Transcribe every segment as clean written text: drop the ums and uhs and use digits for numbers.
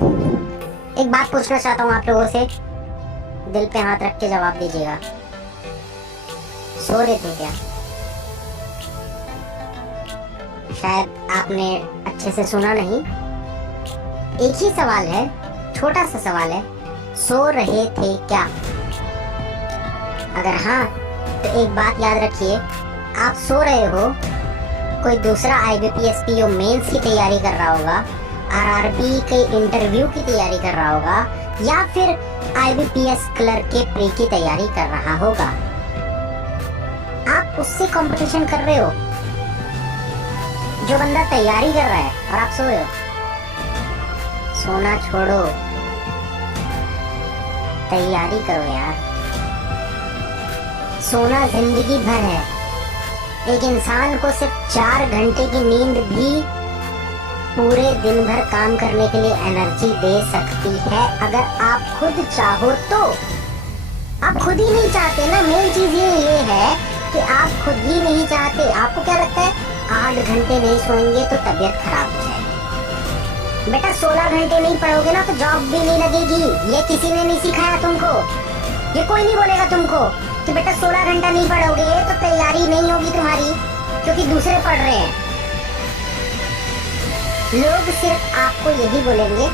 एक बात पूछना चाहता हूँ आप लोगों से, दिल पे हाथ रख के जवाब दीजिएगा। सो रहे थे क्या? शायद आपने अच्छे से सुना नहीं। एक ही सवाल है, छोटा सा सवाल है, सो रहे थे क्या? अगर हाँ तो एक बात याद रखिए, आप सो रहे हो, कोई दूसरा IBPS PO मेंस की तैयारी कर रहा होगा, RRB के इंटरव्यू की तैयारी कर रहा होगा, या फिर IBPS क्लर्क के प्री की तैयारी कर रहा होगा। आप उससे कंपटीशन कर रहे हो, जो बंदा तैयारी कर रहा है, और आप सो रहे हो। सोना छोड़ो, तैयारी करो यार। सोना जिंदगी भर है। एक इंसान को सिर्फ 4 घंटे की नींद भी पूरे दिन भर काम करने के लिए एनर्जी दे सकती है, अगर आप खुद चाहो तो। आप खुद ही नहीं चाहते ना, मेन चीज ये है कि आप खुद ही नहीं चाहते। आपको क्या लगता है 8 घंटे नहीं सोएंगे तो तबीयत खराब हो जाएगी। बेटा 16 घंटे नहीं पढ़ोगे ना तो जॉब भी नहीं लगेगी। ये किसी ने नहीं सिखाया तुमको, ये कोई नहीं बोलेगा तुमको कि बेटा 16 घंटा नहीं पढ़ोगे तो तैयारी नहीं होगी तुम्हारी, क्योंकि दूसरे पढ़ रहे हैं। लोग सिर्फ आपको यही बोलेंगे,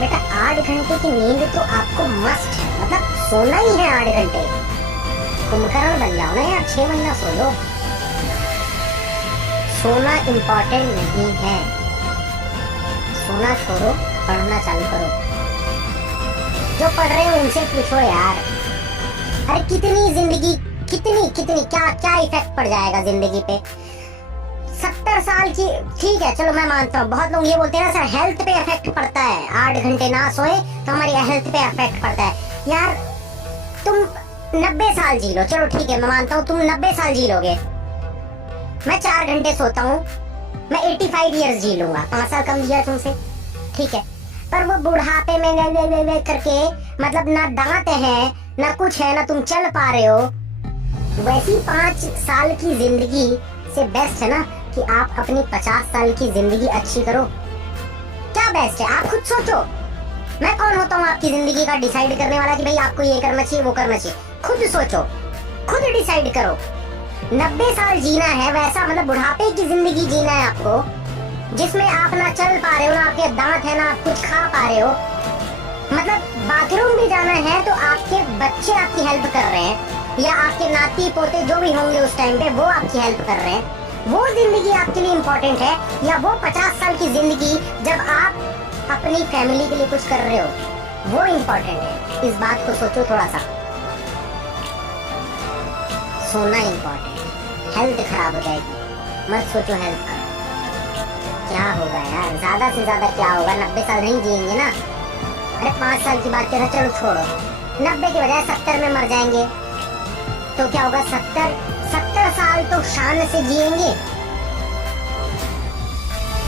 बेटा 8 घंटे की नींद तो आपको मस्ट है, मतलब सोना ही है 8 घंटे। कुंभकर्ण बन जाओ ना यार, 6 महीना सो लो। सोना इम्पोर्टेंट नहीं है। सोना छोड़ो, पढ़ना चालू करो। जो पढ़ रहे हो उनसे पूछो यार, अरे कितनी जिंदगी, कितनी क्या इफेक्ट पड़ जाएगा जिंदगी पे। 70 साल की, ठीक है चलो मैं मानता हूँ, बहुत लोग ये बोलते हैं ना सर हेल्थ पे इफेक्ट पड़ता है, 8 घंटे ना सोए तो हमारी हेल्थ पे इफेक्ट पड़ता है। यार तुम 90 साल जी लो, चलो ठीक है मैं मानता हूँ तुम 90 साल जी लोगे, मैं 4 घंटे सोता हूँ, मैं 85 ईयर्स जी लूंगा, 5 साल कम जिया तुमसे, ठीक है। पर वो बुढ़ापे में वे करके, मतलब ना दांत है ना कुछ है, ना तुम चल पा रहे हो, वैसी 5 साल की जिंदगी से बेस्ट है ना कि आप अपनी 50 साल की जिंदगी अच्छी करो। क्या बेस्ट है आप खुद सोचो। मैं कौन होता हूँ आपकी जिंदगी का डिसाइड करने वाला कि भाई आपको ये करना चाहिए वो करना चाहिए। खुद सोचो, खुद डिसाइड करो। 90 साल जीना है, वैसा मतलब बुढ़ापे की जिंदगी जीना है आपको, जिसमें आप ना चल पा रहे हो, ना आपके दांत है, ना आप कुछ खा पा रहे हो, मतलब बाथरूम भी जाना है तो आपके बच्चे आपकी हेल्प कर रहे हैं, या आपके नाती पोते जो भी होंगे उस टाइम पे वो आपकी हेल्प कर रहे हैं। वो जिंदगी आपके लिए इम्पोर्टेंट है, या वो 50 साल की जिंदगी जब आप अपनी फैमिली के लिए कुछ कर रहे हो, वो इम्पोर्टेंट है। इस बात को सोचो थोड़ा सा। सोना इम्पोर्टेंट, हेल्थ खराब हो जाएगी, मत सोचो हेल्थ का। क्या होगा यार, ज्यादा से ज्यादा क्या होगा, 90 साल नहीं जिएंगे ना। अरे 5 साल की बात कर, चलो छोड़ो, 90 के बजाय 70 में मर जाएंगे तो क्या होगा, 70 साल तो शान से जिएंगे।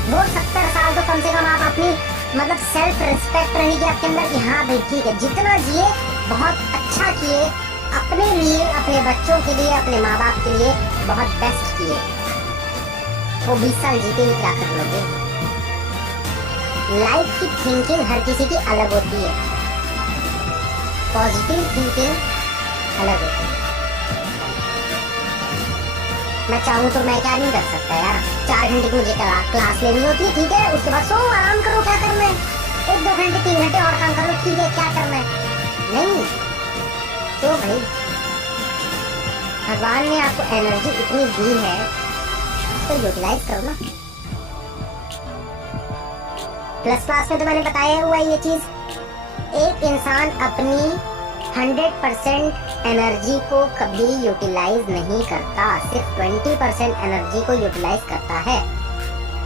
वो 70 साल तो कम से कम आप अपनी मतलब सेल्फ रिस्पेक्ट रहेगी आपके अंदर कि हाँ भाई ठीक है, जितना जिए बहुत अच्छा किए, अपने लिए, अपने बच्चों के लिए, अपने माँ बाप के लिए बहुत बेस्ट किए। वो 20 साल जीते ही क्या कर लोगे। लाइफ की थिंकिंग हर किसी की अलग होती है, पॉजिटिव थिंकिंग अलग होती है। मैं चाहूँ तो मैं क्या नहीं कर सकता यार, 4 घंटे की मुझे क्लास लेनी होती है, ठीक है, उसके बाद सो आराम करो, क्या करना है, 1-2 घंटे 3 घंटे और काम कर लो, ठीक है, क्या करना है। नहीं तो भाई भगवान ने आपको एनर्जी इतनी दी है तो यूटिलाइज करो ना। प्लस क्लास में तो मैंने बताया हुआ ये चीज, एक इंसान अपनी 100% एनर्जी को कभी यूटिलाइज नहीं करता, सिर्फ 20% एनर्जी को यूटिलाइज करता है।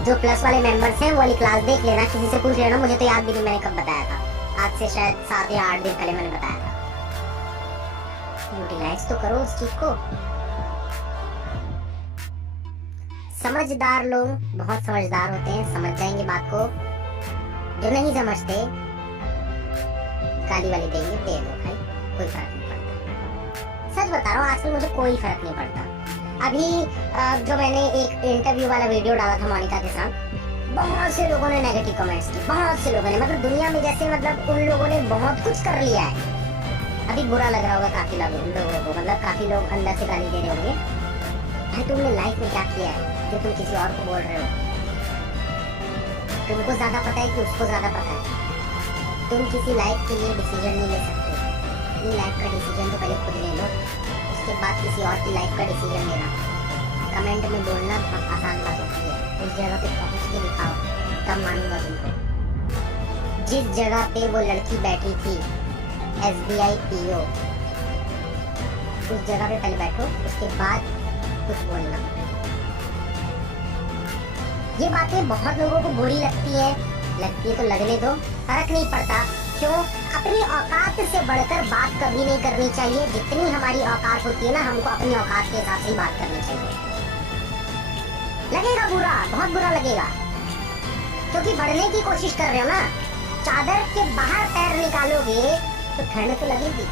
जो प्लस वाले मेंबर्स हैं वो वाली क्लास देख लेना, किसी से पूछ लेना, मुझे तो याद भी नहीं मैंने कब बताया था, आज से शायद 7 या 8 दिन पहले मैंने बताया था। यूटिलाइज तो करो उस चीज को। समझदार लोग बहुत समझदार होते हैं, समझ जाएंगे बात को। जो नहीं समझते गाली वाली देंगे, दे दो भाई, कोई फर्क नहीं पड़ता। सच बता रहा हूँ, आजकल मुझे कोई फर्क नहीं पड़ता। अभी जो मैंने एक इंटरव्यू वाला वीडियो डाला था मोनिका के साथ, बहुत से लोगों ने नेगेटिव कमेंट्स की, बहुत से लोगों ने, मतलब दुनिया में जैसे मतलब उन लोगों ने बहुत कुछ कर लिया है। अभी बुरा लग रहा होगा काफी लोगों को, मतलब काफी लोग अंदर से गाली दे रहे होंगे, अरे तुमने लाइफ में क्या किया है जो तुम किसी और को बोल रहे हो? तुमको ज्यादा पता है कि उसको ज्यादा पता है? तुम किसी लाइफ के लिए डिसीजन नहीं ले सकते। अपनी लाइफ का डिसीजन तो पहले खुद ले लो, उसके बाद किसी और की लाइफ का डिसीजन लेना। कमेंट में बोलना बहुत आसान बात होती है, उस जगह पे पहुंच के दिखाओ, तब मानूंगा तुमको। जिस जगह पे वो लड़की बैठी थी SBI PO, उस जगह पे पहले बैठो, उसके बाद कुछ बोलना। ये बातें बहुत लोगों को बुरी लगती है तो लगने दो, फर्क नहीं पड़ता। क्यों? अपनी औकात से बढ़कर बात कभी नहीं करनी चाहिए। जितनी हमारी औकात होती है ना, हमको अपनी औकात के हिसाब से ही बात करनी चाहिए। लगेगा बुरा, बहुत बुरा लगेगा, क्योंकि बढ़ने की कोशिश कर रहे हो ना। चादर के बाहर पैर निकालोगे तो ठंड तो लगेगी।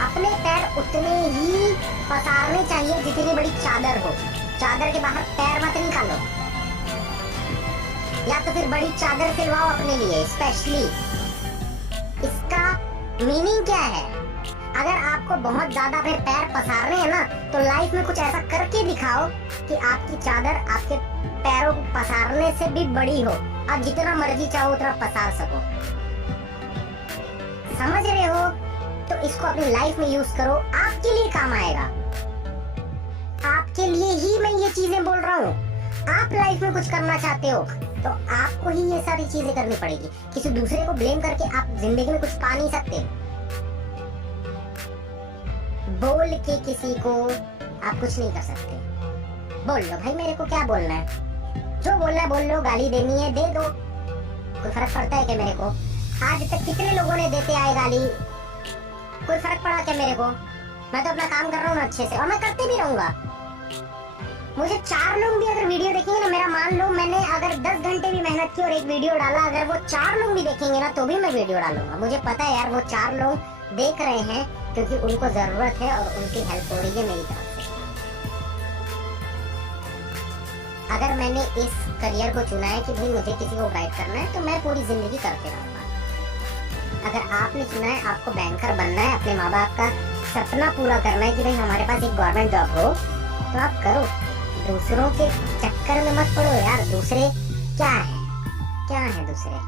अपने पैर उतने ही पसारने चाहिए जितनी बड़ी चादर हो। चादर के बाहर पैर मत निकालो, या तो फिर बड़ी चादर सिलवाओ अपने लिए स्पेशली। इसका मीनिंग क्या है? अगर आपको बहुत ज्यादा फिर पैर पसारने हैं ना, तो लाइफ में कुछ ऐसा करके दिखाओ कि आपकी चादर आपके पैरों को पसारने से भी बड़ी हो। आप जितना मर्जी चाहो उतना पसार सको। समझ रहे हो? तो इसको अपनी लाइफ में यूज करो, आपके लिए काम आएगा। आपके लिए ही मैं ये चीजें बोल रहा हूँ। आप लाइफ में कुछ करना चाहते हो तो आपको ही ये सारी चीजें करनी पड़ेगी। किसी दूसरे को ब्लेम करके आप जिंदगी में कुछ पा नहीं सकते। बोल के किसी को आप कुछ नहीं कर सकते। बोल लो भाई, मेरे को क्या बोलना है, जो बोलना है बोल लो, गाली देनी है दे दो, कोई फर्क पड़ता है क्या मेरे को? आज तक कितने लोगों ने देते आए गाली, कोई फर्क पड़ा क्या मेरे को? मैं तो अपना काम कर रहा हूँ अच्छे से, और मैं करते भी रहूंगा। मुझे 4 लोग भी अगर वीडियो देखेंगे ना, मेरा मान लो मैंने अगर 10 घंटे भी मेहनत की और एक वीडियो डाला, अगर वो 4 लोग भी देखेंगे ना तो भी मैं वीडियो डालूंगा। मुझे पता है यार, वो 4 लोग देख रहे हैं क्योंकि उनको जरूरत है और उनकी हेल्प हो रही है मेरी तरफ से। अगर मैंने इस करियर को चुना है कि भाई मुझे किसी को गाइड करना है, तो मैं पूरी जिंदगी करते रहूंगा। अगर आपने चुना है आपको बैंकर बनना है, अपने माँ बाप का सपना पूरा करना है कि भाई हमारे पास एक गवर्नमेंट जॉब हो, तो आप करो। दूसरों के चक्कर में मत पड़ो यार। दूसरे क्या है दूसरे?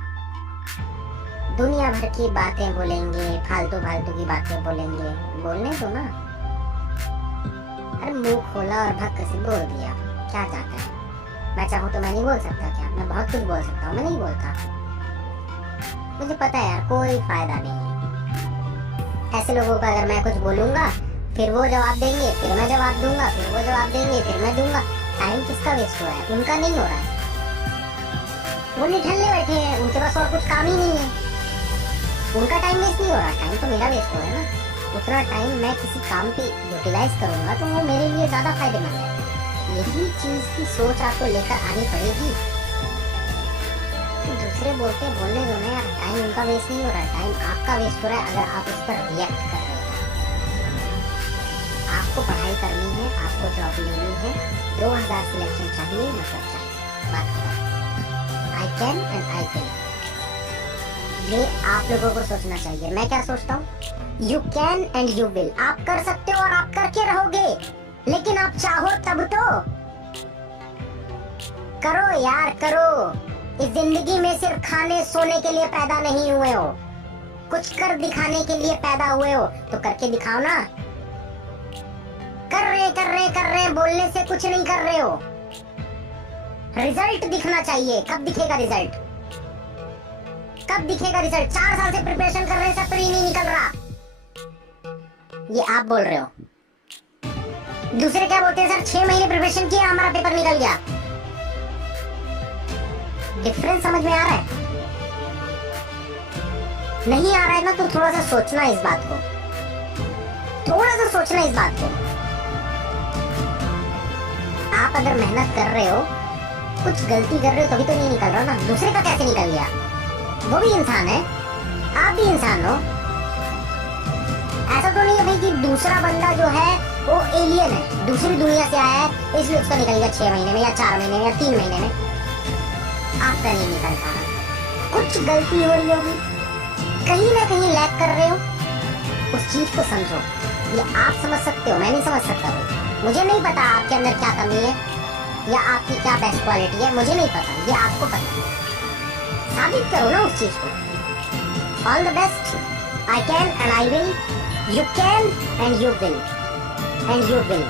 दुनिया भर की बातें बोलेंगे, फालतू की बातें बोलेंगे, बोलने दो ना। अरे मुंह खोला और भक्क से बोल दिया, क्या जाता है? मैं चाहूँ तो मैं नहीं बोल सकता क्या? मैं बहुत कुछ बोल सकता हूँ, मैं नहीं बोलता। मुझे पता है यार, कोई फायदा नहीं। ऐसे लोगों का अगर मैं कुछ बोलूंगा, फिर वो जवाब देंगे, फिर मैं जवाब दूंगा, फिर वो जवाब देंगे, फिर मैं दूंगा। टाइम किसका वेस्ट हो रहा है? उनका नहीं हो रहा है। वो निठल्ले बैठे हैं, उनके पास और कुछ काम ही नहीं है। उनका टाइम वेस्ट नहीं हो रहा, टाइम तो मेरा वेस्ट हो रहा है ना। उतना टाइम मैं किसी काम पे यूटिलाइज करूंगा तो वो मेरे लिए ज्यादा फायदेमंद है। यही चीज की सोच आपको लेकर आनी पड़ेगी। तो दूसरे बोलने दो ना यार, टाइम उनका वेस्ट नहीं हो रहा है, टाइम आपका वेस्ट हो रहा है अगर आप उस पर रिएक्ट कर रहे हो। आपको पढ़ाई करनी है, आपको जॉब लेनी है, 2000 सिलेक्शन चाहिए, मतलब चाहिए, बात खत्म। I can and I will, ये आप लोगों को सोचना चाहिए। मैं क्या सोचता हूँ? You can and you will. आप कर सकते हो और आप करके रहोगे, लेकिन आप चाहो तब तो करो यार, करो। इस जिंदगी में सिर्फ खाने सोने के लिए पैदा नहीं हुए हो, कुछ कर दिखाने के लिए पैदा हुए हो, तो करके दिखाओ ना। कर रहे बोलने से कुछ नहीं कर रहे हो। रिजल्ट दिखना चाहिए। कब दिखेगा रिजल्ट? कब दिखेगा रिजल्ट? 4 साल से प्रिपरेशन कर रहे हैं, सब नहीं निकल रहा। ये आप बोल रहे हो। दूसरे क्या बोलते हैं? सर 6 महीने प्रिपरेशन किया, हमारा पेपर निकल गया। डिफरेंस समझ में आ रहा है? नहीं आ रहा है ना, तो थोड़ा सा सोचना इस बात को, थोड़ा सा सोचना इस बात को। आप अगर मेहनत कर रहे हो, कुछ गलती कर रहे हो, तभी तो नहीं निकल रहा ना। दूसरे का कैसे निकल गया? वो भी इंसान है, आप भी इंसान हो। ऐसा तो नहीं है भाई कि दूसरा बंदा जो है वो एलियन है, दूसरी दुनिया से आया है, इसलिए उसका निकल गया 6 महीने में या 4 महीने में या 3 महीने में। आपका नहीं निकल पा रहा, कुछ गलती हो रही होगी, कहीं ना कहीं लैग कर रहे हो, उस चीज को समझो। ये आप समझ सकते हो, मैं नहीं समझ सकता भाई। मुझे नहीं पता आपके अंदर क्या कमी है या आपकी क्या बेस्ट क्वालिटी है, मुझे नहीं पता, ये आपको पता है। साबित करो ना उस चीज को। All the best, I can and I will, you can and you will, and you will.